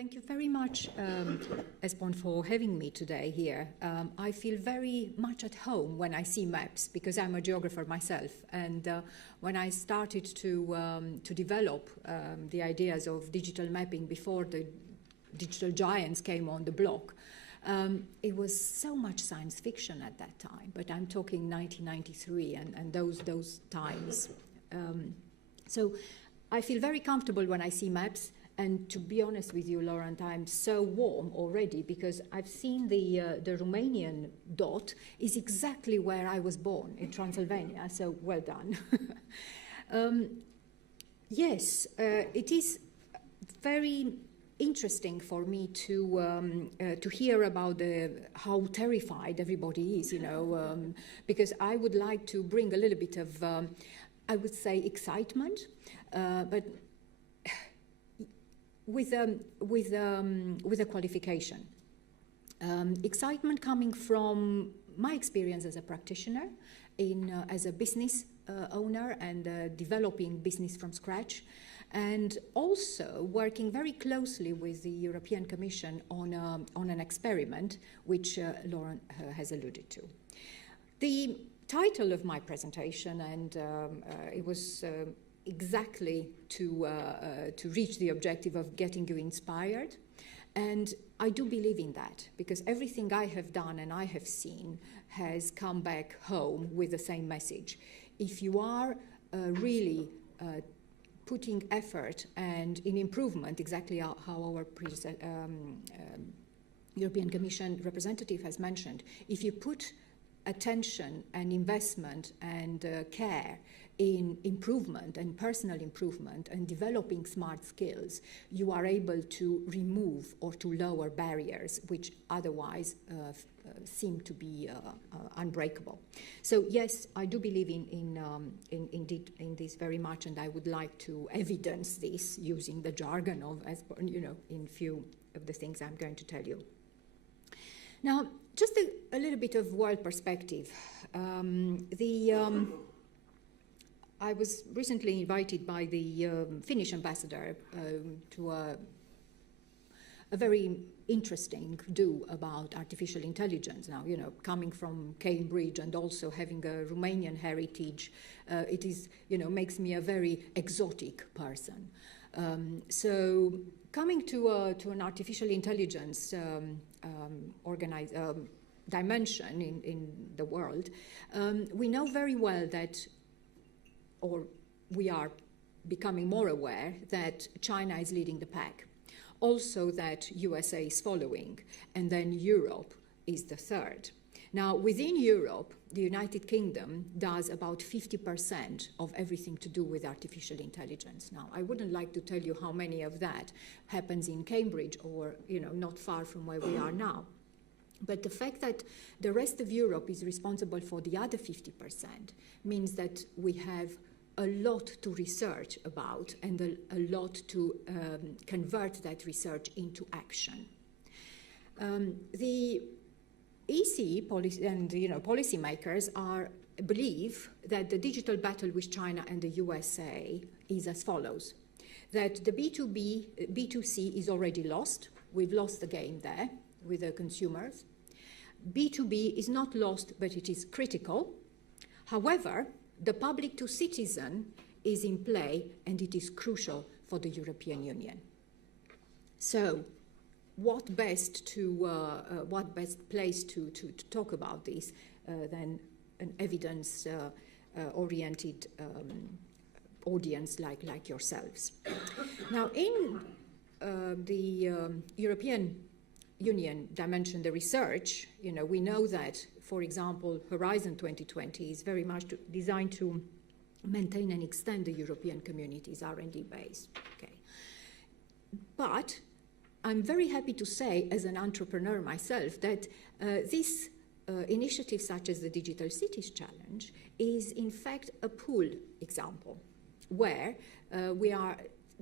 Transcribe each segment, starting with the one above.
Thank you very much, ESPON, for having me today here. I feel very much at home when I see maps because I'm a geographer myself. And when I started to develop the ideas of digital mapping before the digital giants came on the block, it was so much science fiction at that time. But I'm talking 1993 and those times. So I feel very comfortable when I see maps. And to be honest with you, Laurent, I'm so warm already because I've seen the Romanian dot is exactly where I was born, in Transylvania, so well done. Yes, it is very interesting for me to hear about how terrified everybody is, because I would like to bring a little bit of, I would say, excitement, but with a qualification. Excitement coming from my experience as a practitioner, as a business owner and developing business from scratch, and also working very closely with the European Commission on an experiment which Laurent has alluded to. The title of my presentation, and it was exactly to reach the objective of getting you inspired. And I do believe in that because everything I have done and I have seen has come back home with the same message. If you are really putting effort and in improvement, exactly how our European Commission representative has mentioned, if you put attention and investment and care in improvement and personal improvement and developing smart skills, you are able to remove or to lower barriers which otherwise seem to be unbreakable. So yes, I do believe in this very much, and I would like to evidence this using the jargon of, in few of the things I'm going to tell you. Now, just a little bit of world perspective. I was recently invited by the Finnish ambassador to a very interesting do about artificial intelligence. Now, coming from Cambridge and also having a Romanian heritage, it is, makes me a very exotic person. So coming to an artificial intelligence dimension in the world, we know very well that, or we are becoming more aware that China is leading the pack. Also that USA is following, and then Europe is the third. Now, within Europe, the United Kingdom does about 50% of everything to do with artificial intelligence. Now, I wouldn't like to tell you how many of that happens in Cambridge or, not far from where we are now. But the fact that the rest of Europe is responsible for the other 50% means that we have a lot to research about and a lot to convert that research into action. The EC policy and policymakers believe that the digital battle with China and the USA is as follows: that the B2C is already lost. We've lost the game there with the consumers. B2B is not lost, but it is critical. However, the public to citizen is in play, and it is crucial for the European Union. So, what best place to talk about this than an evidence-oriented audience like yourselves? Now, in the European Union dimension, the research, we know that, for example, Horizon 2020 is very much designed to maintain and extend the European community's R&D base. Okay. But I'm very happy to say, as an entrepreneur myself, that this initiative, such as the Digital Cities Challenge, is in fact a pool example, where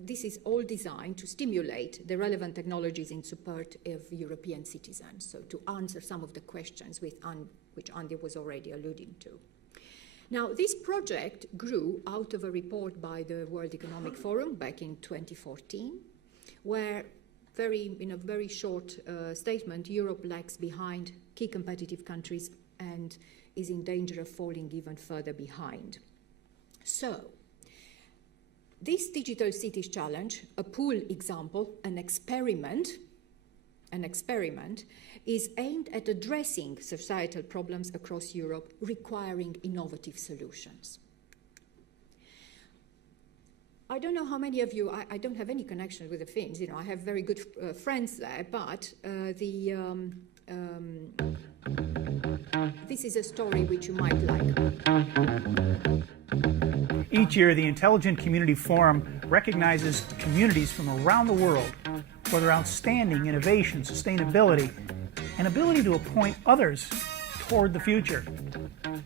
this is all designed to stimulate the relevant technologies in support of European citizens, so to answer some of the questions which Andy was already alluding to. Now, this project grew out of a report by the World Economic Forum back in 2014, where in a very short statement, Europe lags behind key competitive countries and is in danger of falling even further behind. So, this Digital Cities Challenge, a pool example, an experiment, is aimed at addressing societal problems across Europe requiring innovative solutions. I don't know how many of you, I don't have any connection with the Finns, I have very good friends there, but this is a story which you might like. Each year, the Intelligent Community Forum recognizes communities from around the world for their outstanding innovation, sustainability, and ability to appoint others toward the future.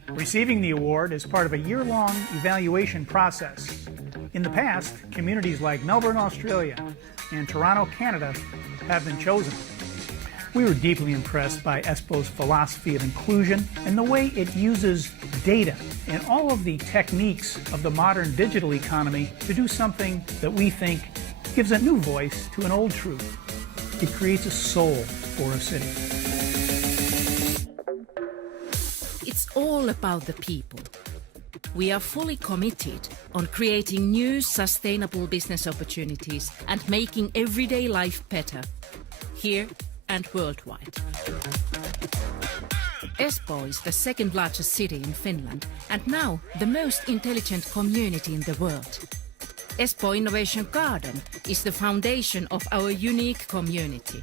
Receiving the award is part of a year-long evaluation process. In the past, communities like Melbourne, Australia, and Toronto, Canada, have been chosen. We were deeply impressed by ESPO's philosophy of inclusion and the way it uses data and all of the techniques of the modern digital economy to do something that we think gives a new voice to an old truth. It creates a soul for a city. It's all about the people. We are fully committed on creating new sustainable business opportunities and making everyday life better, here and worldwide. Espoo is the second largest city in Finland and now the most intelligent community in the world. Espoo Innovation Garden is the foundation of our unique community.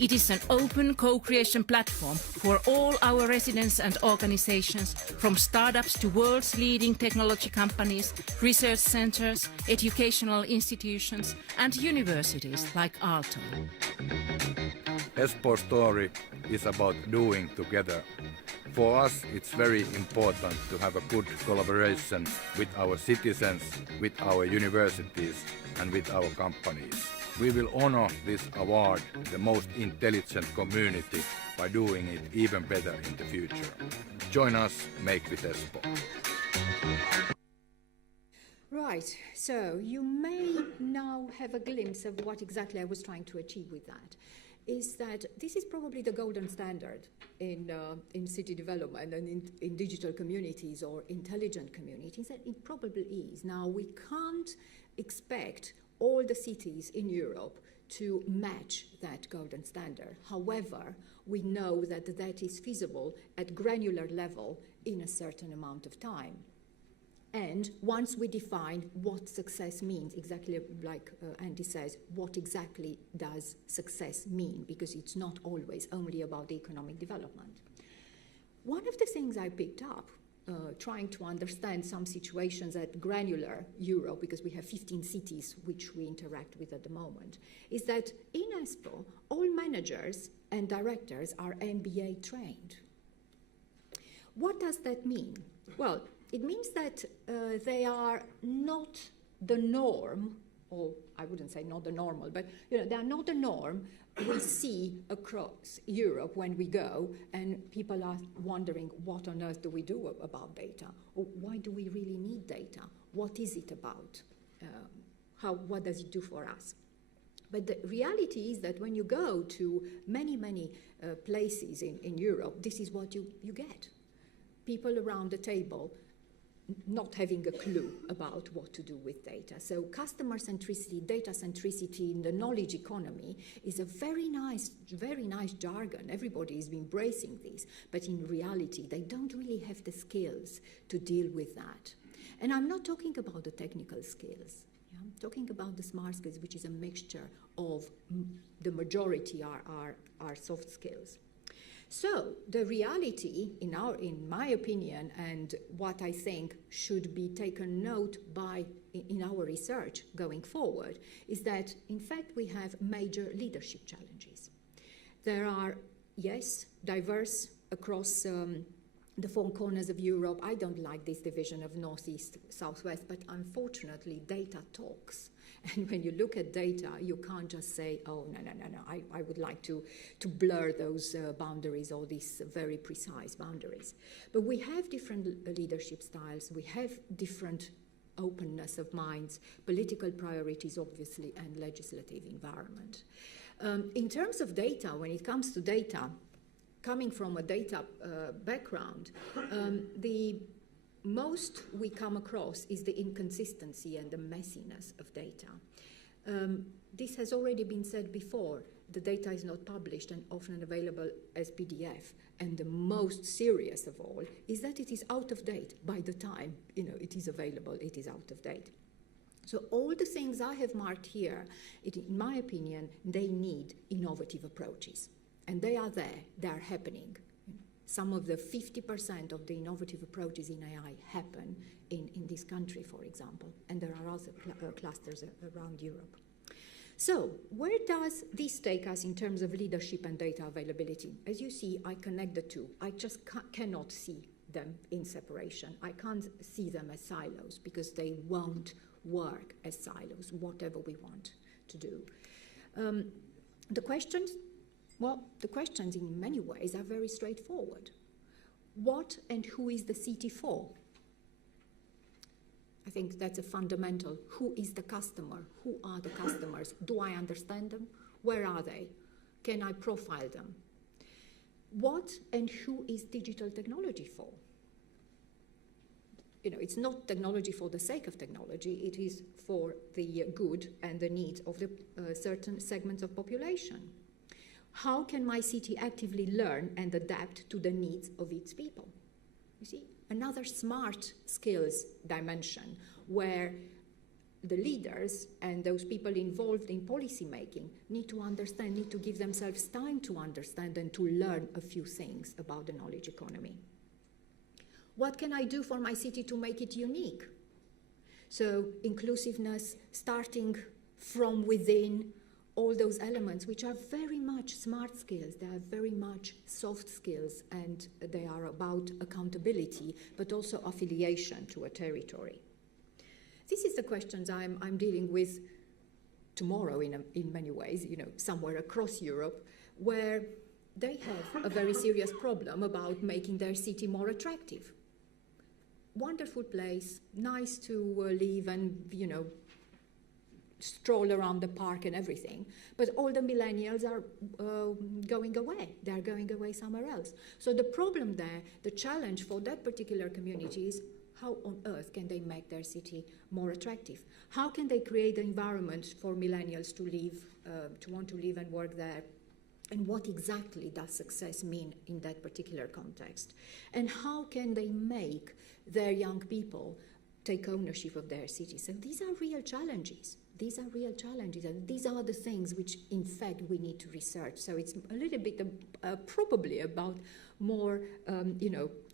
It is an open co-creation platform for all our residents and organizations, from startups to world's leading technology companies, research centers, educational institutions, and universities like Aalto. Espoo story is about doing together. For us, it's very important to have a good collaboration with our citizens, with our universities, and with our companies. We will honor this award, the most intelligent community, by doing it even better in the future. Join us, Make with Espoo. Right, so you may now have a glimpse of what exactly I was trying to achieve with that. Is that this is probably the golden standard in city development and in digital communities or intelligent communities, that it probably is. Now, we can't expect all the cities in Europe to match that golden standard. However, we know that that is feasible at granular level in a certain amount of time. And once we define what success means, exactly like Andy says, what exactly does success mean? Because it's not always only about the economic development. One of the things I picked up, trying to understand some situations at granular Europe, because we have 15 cities which we interact with at the moment, is that in Espoo, all managers and directors are MBA trained. What does that mean? Well, it means that they are not the norm, or I wouldn't say not the normal, but they are not the norm we see across Europe when we go, and people are wondering, what on earth do we do about data? Or why do we really need data? What is it about? What does it do for us? But the reality is that when you go to many places in Europe, this is what you get. People around the table not having a clue about what to do with data. So customer centricity, data centricity in the knowledge economy is a very nice jargon. Everybody is embracing this, but in reality, they don't really have the skills to deal with that. And I'm not talking about the technical skills. I'm talking about the smart skills, which is a mixture of the majority are soft skills. So the reality, in my opinion, and what I think should be taken note in our research going forward, is that in fact we have major leadership challenges. There are, yes, diverse across the four corners of Europe. I don't like this division of northeast, southwest, but unfortunately data talks. And when you look at data, you can't just say, oh, no, I would like to blur those boundaries or these very precise boundaries. But we have different leadership styles, we have different openness of minds, political priorities, obviously, and legislative environment. In terms of data, when it comes to data, coming from a data background, the most we come across is the inconsistency and the messiness of data. This has already been said before. The data is not published and often available as PDF. And the most serious of all is that it is out of date by the time it is available. It is out of date. So all the things I have marked here, in my opinion, they need innovative approaches. And they are there. They are happening. Some of the 50% of the innovative approaches in AI happen in this country, for example. And there are other clusters around Europe. So where does this take us in terms of leadership and data availability? As you see, I connect the two. I just cannot see them in separation. I can't see them as silos because they won't work as silos, whatever we want to do. The questions in many ways are very straightforward. What and who is the city for? I think that's a fundamental. Who is the customer? Who are the customers? Do I understand them? Where are they? Can I profile them? What and who is digital technology for? It's not technology for the sake of technology. It is for the good and the needs of the certain segments of population. How can my city actively learn and adapt to the needs of its people? You see, another smart skills dimension where the leaders and those people involved in policy making need to understand, need to give themselves time to understand and to learn a few things about the knowledge economy. What can I do for my city to make it unique? So inclusiveness, starting from within, all those elements which are very much smart skills, they are very much soft skills, and they are about accountability, but also affiliation to a territory. This is the questions I'm dealing with tomorrow in many ways, somewhere across Europe, where they have a very serious problem about making their city more attractive. Wonderful place, nice to live and, stroll around the park and everything, but all the millennials are going away. They're going away somewhere else. So the problem there, the challenge for that particular community is how on earth can they make their city more attractive? How can they create an environment for millennials to live, to want to live and work there? And what exactly does success mean in that particular context? And how can they make their young people take ownership of their city? So these are real challenges. These are real challenges, and these are the things which, in fact, we need to research. So it's a little bit probably about more,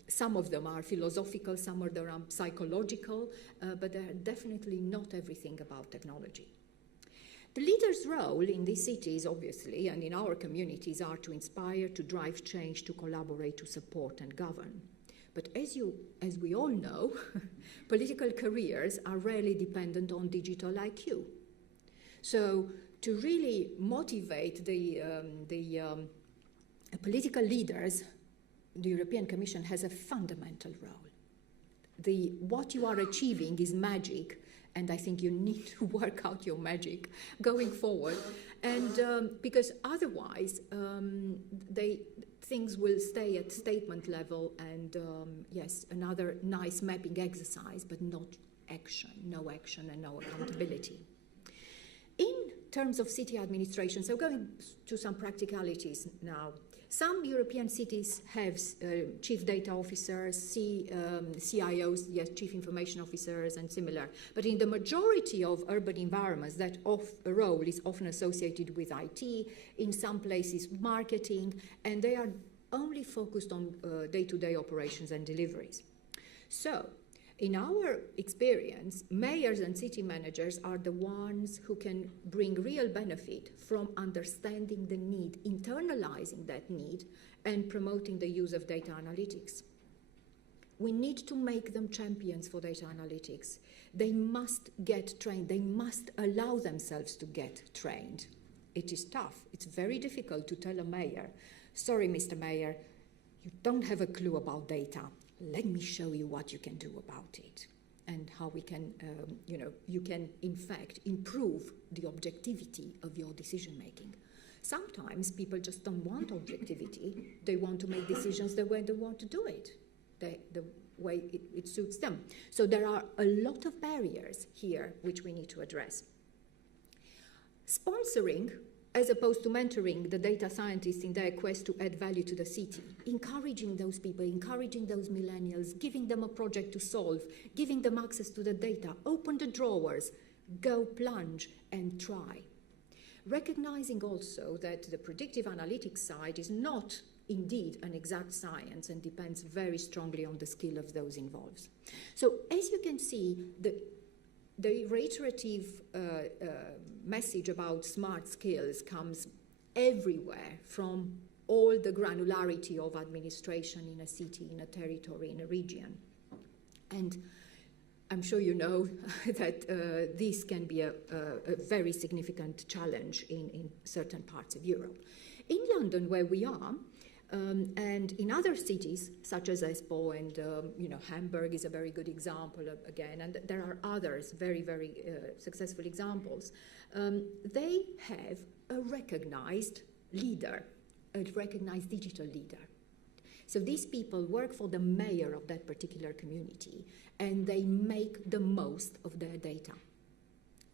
some of them are philosophical, some of them are psychological, but they're definitely not everything about technology. The leader's role in these cities, obviously, and in our communities are to inspire, to drive change, to collaborate, to support and govern. But as we all know, political careers are rarely dependent on digital IQ. So to really motivate the political leaders, the European Commission has a fundamental role. What you are achieving is magic, and I think you need to work out your magic going forward. And because otherwise, things will stay at statement level and, yes, another nice mapping exercise, but not action, no action and no accountability. In terms of city administration, so going to some practicalities now, some European cities have chief data officers, CIOs, yes, chief information officers and similar. But in the majority of urban environments, that role is often associated with IT, in some places marketing, and they are only focused on day-to-day operations and deliveries. So, in our experience, mayors and city managers are the ones who can bring real benefit from understanding the need, internalizing that need, and promoting the use of data analytics. We need to make them champions for data analytics. They must get trained. They must allow themselves to get trained. It is tough. It's very difficult to tell a mayor, sorry, Mr. Mayor, you don't have a clue about data. Let me show you what you can do about it and how we can, you can, in fact, improve the objectivity of your decision making. Sometimes people just don't want objectivity. They want to make decisions the way they want to do it, the way it suits them. So there are a lot of barriers here which we need to address. Sponsoring, as opposed to mentoring the data scientists in their quest to add value to the city, encouraging those people, encouraging those millennials, giving them a project to solve, giving them access to the data, open the drawers, go plunge and try. Recognizing also that the predictive analytics side is not indeed an exact science and depends very strongly on the skill of those involved. So as you can see, the reiterative message about smart skills comes everywhere, from all the granularity of administration in a city, in a territory, in a region. And I'm sure you know that this can be a very significant challenge in certain parts of Europe. In London, where we are, and in other cities such as ESPON and Hamburg is a very good example again, and there are others very, very successful examples. They have a recognized leader, a recognized digital leader. So these people work for the mayor of that particular community, and they make the most of their data.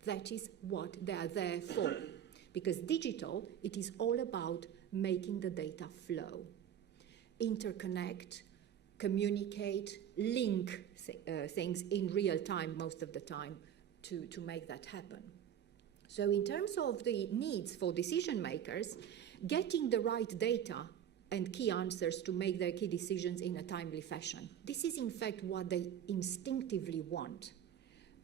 That is what they are there for. Because digital, it is all about making the data flow, interconnect, communicate, link things in real time most of the time to make that happen. So in terms of the needs for decision makers, getting the right data and key answers to make their key decisions in a timely fashion. This is in fact what they instinctively want.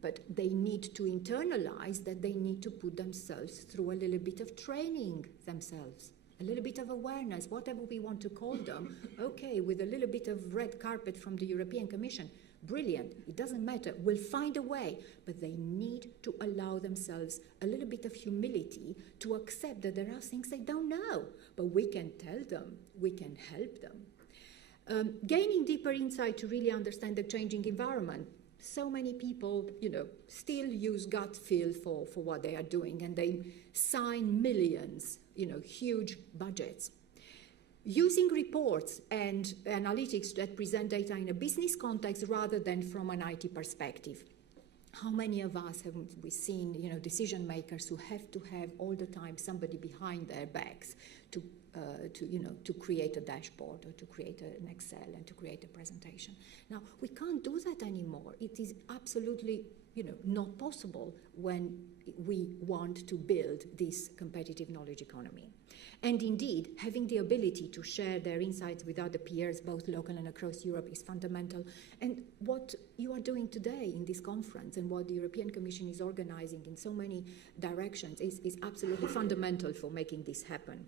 But they need to internalize that they need to put themselves through a little bit of training themselves, a little bit of awareness, whatever we want to call them. Okay, with a little bit of red carpet from the European Commission, brilliant, it doesn't matter, we'll find a way. But they need to allow themselves a little bit of humility to accept that there are things they don't know, but we can tell them, we can help them. Gaining deeper insight to really understand the changing environment. So many people, still use gut feel for what they are doing, and they sign millions, huge budgets. Using reports and analytics that present data in a business context rather than from an IT perspective. How many of us have we seen, decision makers who have to have all the time somebody behind their backs to create a dashboard or to create an Excel and to create a presentation. Now, we can't do that anymore. It is absolutely, not possible when we want to build this competitive knowledge economy. And indeed, having the ability to share their insights with other peers, both local and across Europe, is fundamental. And what you are doing today in this conference and what the European Commission is organizing in so many directions is absolutely fundamental for making this happen.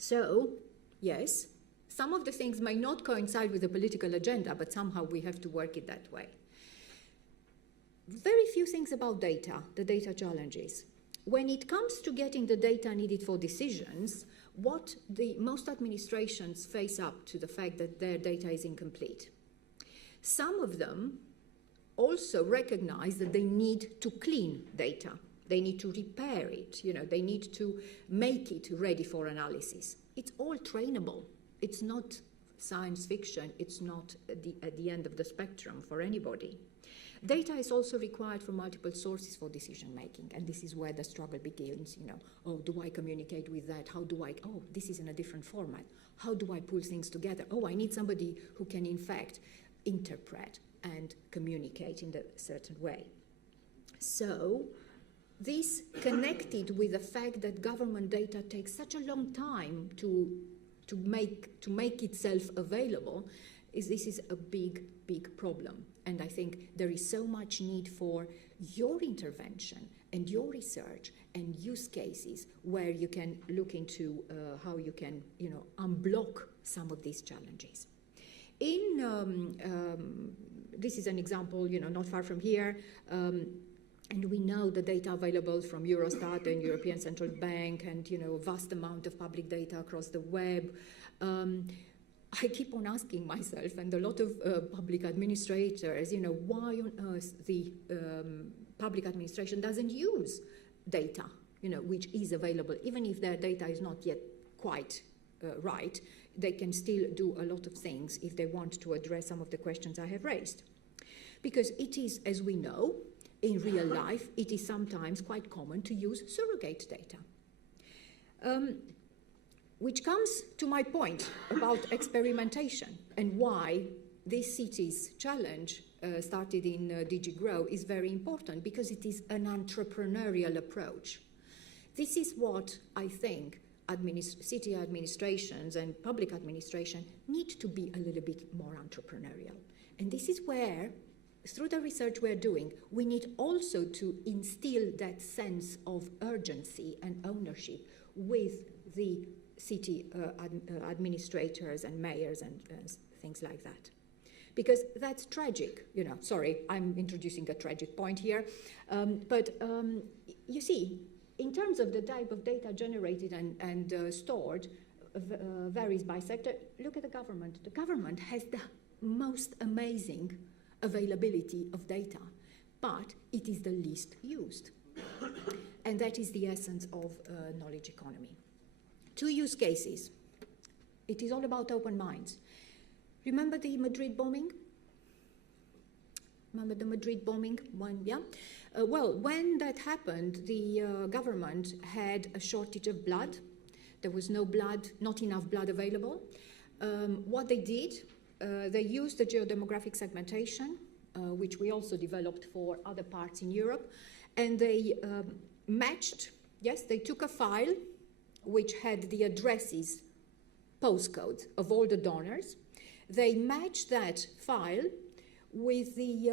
So, yes, some of the things may not coincide with the political agenda, but somehow we have to work it that way. Very few things about data, the data challenges. When it comes to getting the data needed for decisions, what most administrations face up to the fact that their data is incomplete. Some of them also recognize that they need to clean data. They need to repair it, they need to make it ready for analysis. It's all trainable. It's not science fiction. It's not at the end of the spectrum for anybody. Data is also required from multiple sources for decision making, and this is where the struggle begins. Oh, do I communicate with that? Oh, this is in a different format. How do I pull things together? Oh, I need somebody who can in fact interpret and communicate in a certain way. So this connected with the fact that government data takes such a long time to make itself available, this is a big problem. And I think there is so much need for your intervention and your research and use cases where you can look into how you can, unblock some of these challenges. This is an example, not far from here. And we know the data available from Eurostat and European Central Bank and, a vast amount of public data across the web. I keep on asking myself and a lot of public administrators, why on earth the public administration doesn't use data which is available, even if their data is not yet quite right, they can still do a lot of things if they want to address some of the questions I have raised. Because it is, as we know, in real life, it is sometimes quite common to use surrogate data. Which comes to my point about experimentation and why this city's challenge started in DigiGrow is very important, because it is an entrepreneurial approach. This is what I think city administrations and public administration need to be a little bit more entrepreneurial. And this is where, through the research we're doing, we need also to instill that sense of urgency and ownership with the city administrators and mayors and things like that. Because that's tragic, sorry, I'm introducing a tragic point here, but you see, in terms of the type of data generated and stored, varies by sector. Look at the government. The government has the most amazing availability of data, but it is the least used. And that is the essence of knowledge economy. 2 use cases. It is all about open minds. Remember the Madrid bombing? Remember the Madrid bombing? Well, when that happened, the government had a shortage of blood. There was no blood, not enough blood available. What they did, they used the geodemographic segmentation, which we also developed for other parts in Europe, and they matched, they took a file which had the addresses, postcodes of all the donors. They matched that file with the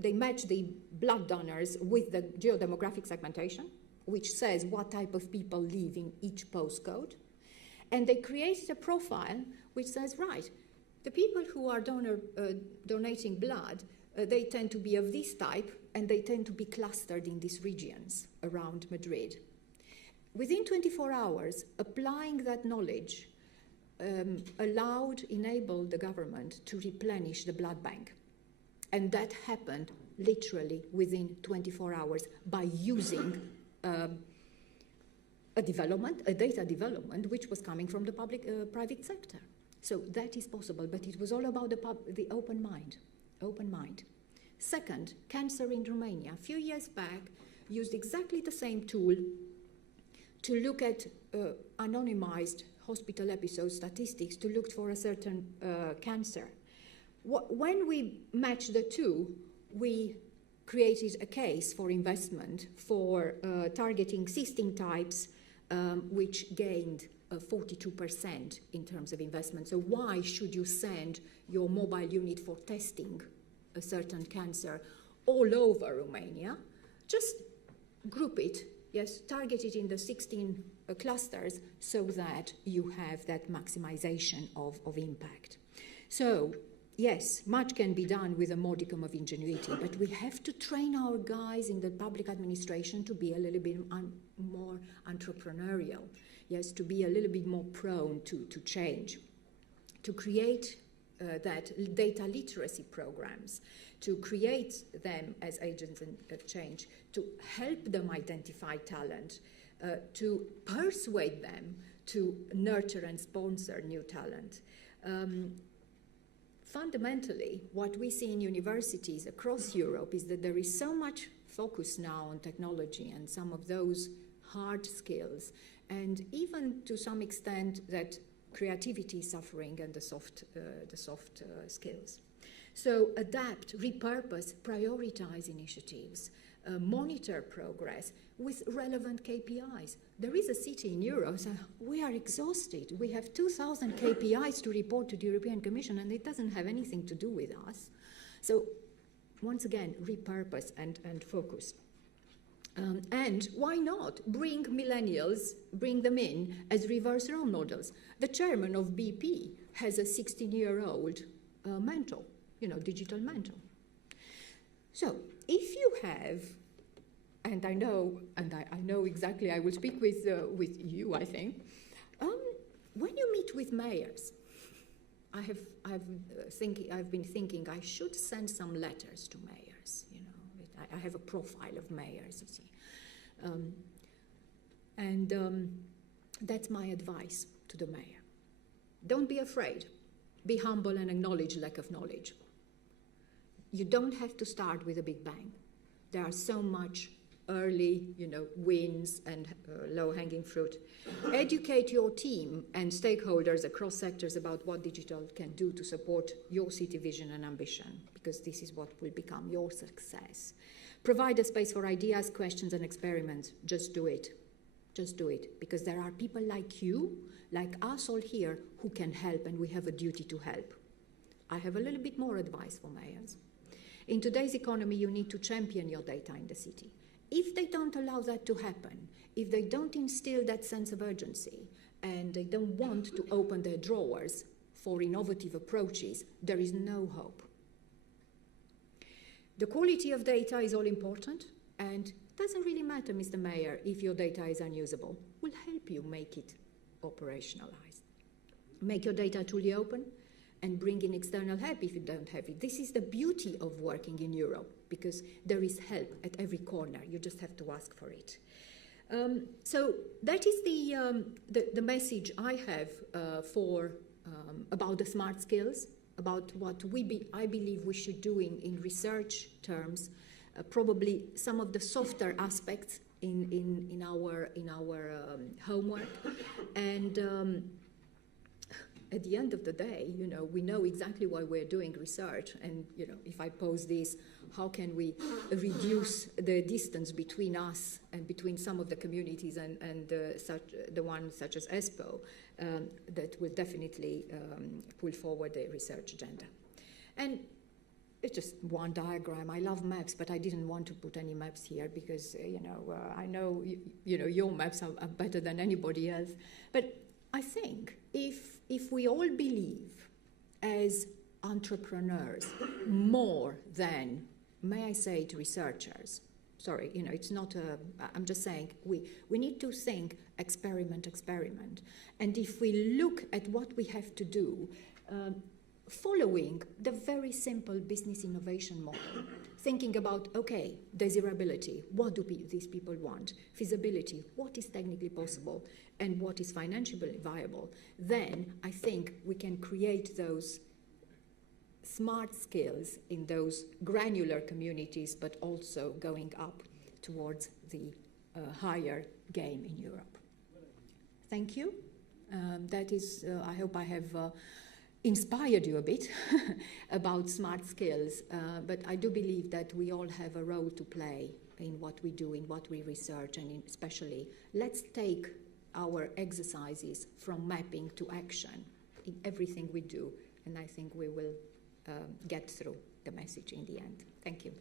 they match the blood donors with the geodemographic segmentation, which says what type of people live in each postcode. And they created a profile which says, right, the people who are donating blood, they tend to be of this type, and they tend to be clustered in these regions around Madrid. Within 24 hours, applying that knowledge enabled the government to replenish the blood bank. And that happened literally within 24 hours by using a data development, which was coming from the private sector. So that is possible, but it was all about the open mind. Second, cancer in Romania. A few years back, used exactly the same tool to look at anonymized hospital episode statistics to look for a certain cancer. When we matched the two, we created a case for investment for targeting cystin types, which gained 42% in terms of investment. So why should you send your mobile unit for testing a certain cancer all over Romania? Just group it, target it in the 16 clusters so that you have that maximization of impact. So, yes, much can be done with a modicum of ingenuity, but we have to train our guys in the public administration to be a little bit more entrepreneurial, to be a little bit more prone to change, to create that data literacy programs, to create them as agents of change, to help them identify talent, to persuade them to nurture and sponsor new talent. Fundamentally, what we see in universities across Europe is that there is so much focus now on technology and some of those hard skills, and even to some extent that creativity is suffering and the soft skills. So adapt, repurpose, prioritize initiatives, monitor progress with relevant KPIs. There is a city in Europe, so we are exhausted. We have 2,000 KPIs to report to the European Commission, and it doesn't have anything to do with us. So once again, repurpose and focus. And why not bring millennials, bring them in as reverse role models? The chairman of BP has a 16-year-old mentor, digital mentor. So if you have, and I know exactly, I will speak with you, I think, when you meet with mayors, I've been thinking I should send some letters to mayors. I have a profile of mayors, you see. That's my advice to the mayor. Don't be afraid. Be humble and acknowledge lack of knowledge. You don't have to start with a big bang. There are so much early, wins and low-hanging fruit. Educate your team and stakeholders across sectors about what digital can do to support your city vision and ambition, because this is what will become your success. Provide a space for ideas, questions, and experiments. Just do it. Just do it, because there are people like you, like us all here, who can help, and we have a duty to help. I have a little bit more advice for mayors. In today's economy, you need to champion your data in the city. If they don't allow that to happen, if they don't instill that sense of urgency, and they don't want to open their drawers for innovative approaches, there is no hope. The quality of data is all important, and it doesn't really matter, Mr. Mayor, if your data is unusable. We'll help you make it operationalized. Make your data truly open, and bring in external help if you don't have it. This is the beauty of working in Europe, because there is help at every corner. You just have to ask for it. So that is the message I have about the smart skills, about what I believe we should do in research terms, probably some of the softer aspects in our homework, and at the end of the day, we know exactly why we're doing research. And, if I pose this, how can we reduce the distance between us and between some of the communities and the ones such as ESPO, that will definitely pull forward the research agenda. And it's just one diagram. I love maps, but I didn't want to put any maps here because, I know, your maps are better than anybody else. But I think if we all believe as entrepreneurs more than, may I say it, researchers, sorry, it's not I'm just saying we need to think experiment. And if we look at what we have to do, following the very simple business innovation model, thinking about, okay, desirability, what do these people want? Feasibility, what is technically possible? And what is financially viable? Then I think we can create those smart skills in those granular communities, but also going up towards the higher game in Europe. Thank you. That is, I hope I have inspired you a bit about smart skills, but I do believe that we all have a role to play in what we do, in what we research, and especially let's take our exercises from mapping to action in everything we do, and I think we will get through the message in the end. Thank you.